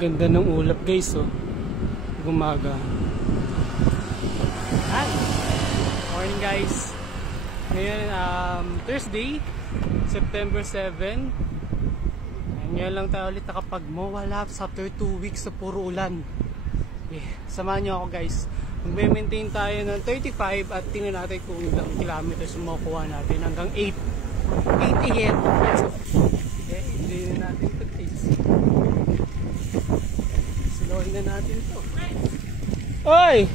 Ganda ng ulap guys, oh. Gumaga. Hi! Morning guys. Ngayon, Thursday, September 7. Ngayon lang tayo ulit nakapag-MOA laps after 2 weeks sa puro ulan. Samahan nyo ako guys. Magme-maintain tayo ng 35 at tingnan natin kung ilang kilometers makukuha natin hanggang 8 a.m. Hindi na natin ito guys. Slowin na natin ito. Oy!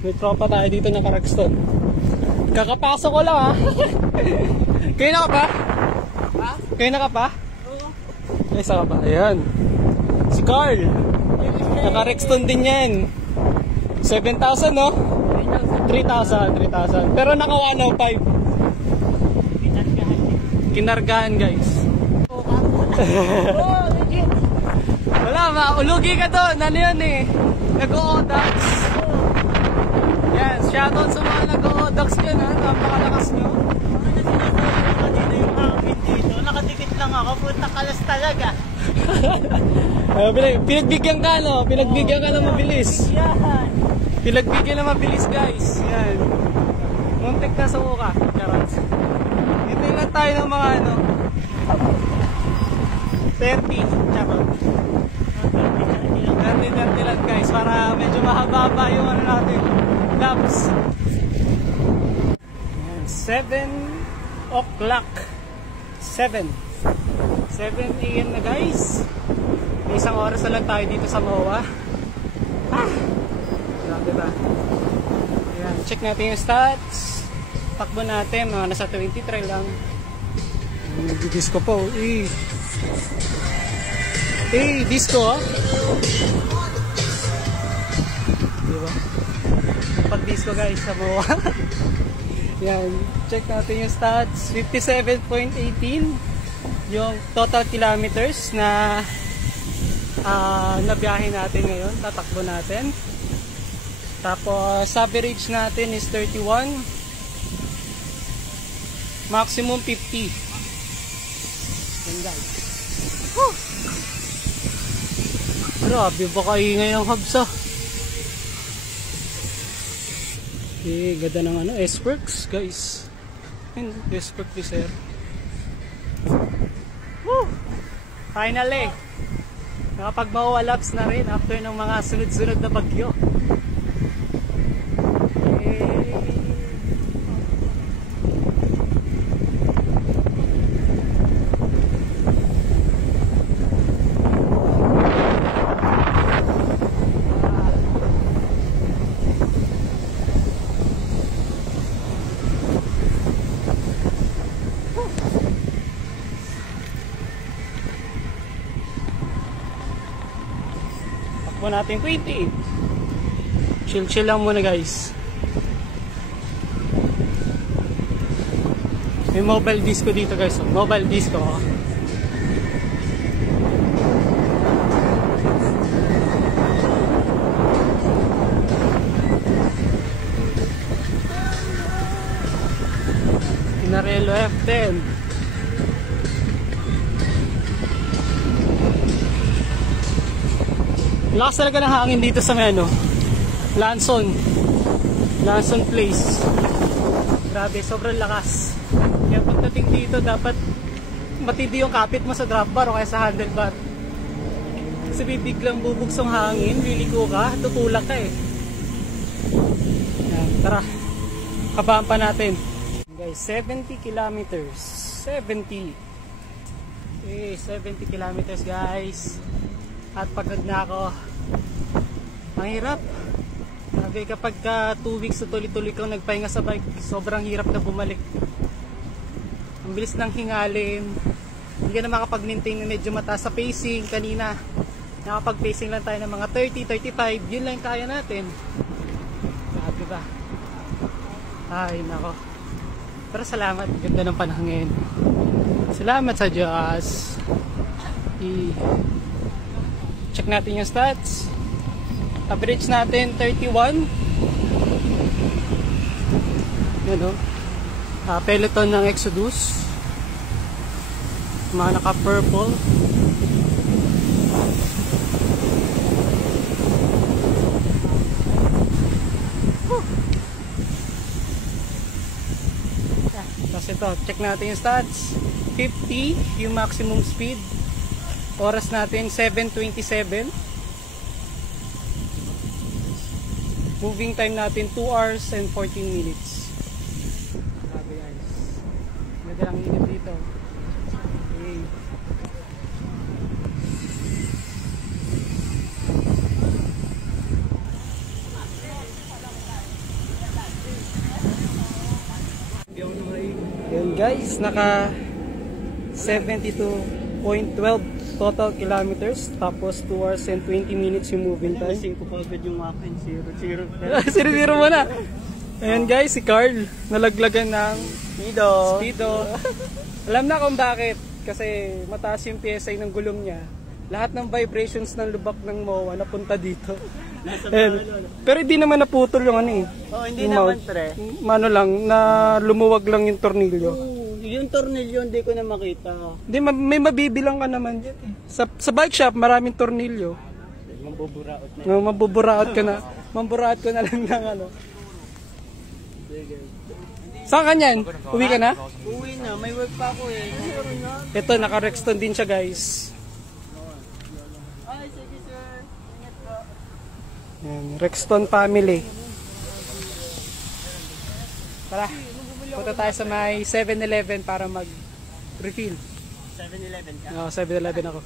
May tropa tayo dito na Karagston. Kakapasok ko lang ha. Kayo na ka pa? Ha? Kayo na ka pa? Oo. Ay, isa ka pa? Ayan. Si Carl. Naka-Rexton din yan. 7,000 no? 3,000. Pero naka 105. Kinargahan guys. Wala ma, ulugi ka doon. Ano yan eh? Nag-o-odax. Yes, shoutout sa mga nag-o-odax dyan ha. Napakalakas nyo. Nakadikit lang ako, punta kalas talaga. Pinagbigyan ka no? Pinagbigyan ka na mabilis. Pinagbigyan na mabilis guys. Yan. Muntik na sa muka. Charot. Hindi lang tayo ng mga ano 30. Charot. 30 lang guys. Para medyo mahaba yung ano natin. Laps. 7 o'clock. 7 a.m. na guys. May isang oras na lang tayo dito sa MOA. Grabe ba? Ayan, check natin yung stats. Takbo natin, mga nasa 23 lang. Disco po. Disco. Diba? Pag-disco guys sa MOA. Yan, check natin yung stats. 57.18 yung total kilometers na nabiyahe natin ngayon, tatakbo natin. Tapos average natin is 31, maximum 50. Yan guys. Grabe baka ingay ang hubs ah. Ganda ng ano, S-Works guys. S-Works ni sir. Woo! Finally nakapag-MOA laps na rin after ng mga sunod-sunod na bagyo. Natin 20. Chill lang muna guys. May mobile disco dito guys. Mobile disco. Pinarello F10. Lakas talaga ng hangin dito sa may ano, Lanson Place. Grabe, sobrang lakas. Kaya pagdating dito dapat matindi yung kapit mo sa drop bar o kaya sa handlebar. Kasi bibiglang bubugsong hangin, liliko ka, tutulak ka eh. Yan, tara, kabaan pa natin guys. 70 kilometers 70 kilometers guys. At pagod na ako. Ang hirap. Sabi kapag 2 weeks na tuloy-tuloy kang nagpahinga sa bike, sobrang hirap na bumalik. Ang bilis ng hingalin. Hindi ka na makapag-maintain na medyo mataas sa pacing. Kanina nakapag-pacing lang tayo ng mga 30, 35. Yun lang kaya natin. Grabe ba? Ay nako. Pero salamat. Ganda ng panahon ngayon. Salamat sa Diyos. Check natin yung stats. Average natin 31. Yan o. Peloton ng Exodus. Mga naka-purple. Tapos ito, check natin yung stats. 50 yung maximum speed. Oras natin 7:27. Moving time natin 2 hours and 14 minutes. Grabe guys. Ganda lang init dito. Okay. Yan guys, naka 72.12 total kilometers, tapos 2 hours and 20 minutes yung moving time. 5 ko pa agad yung akin, 0-0. Zero mo na. Ayan guys, si Carl nalaglagan ng speedo. Alam na kung bakit, kasi mataas yung PSI ng gulong niya. Lahat ng vibrations ng lubak ng MOA napunta dito. Pero hindi naman naputol yung ano eh. Oh, hindi naman pre. Mano lang, na lumuwag lang yung tornilyo. Yung tornilyo hindi ko na makita. Hindi, may mabibilang ka naman dyan eh. Sa bike shop, maraming tornilyo. Mabuburaot na. No, mabuburaot ka na. Mabuburaot ko na lang ng ano. Saan ka niyan? Uwi ka na? Uwi na, may work pa ako eh. Ito, naka-Rexton din siya guys. Ay, sige sir. Ingat po. Yan, Rexton family. Tara, punta tayo sa may 7-Eleven para mag-refill. 7-Eleven ka? Oo, 7-Eleven ako.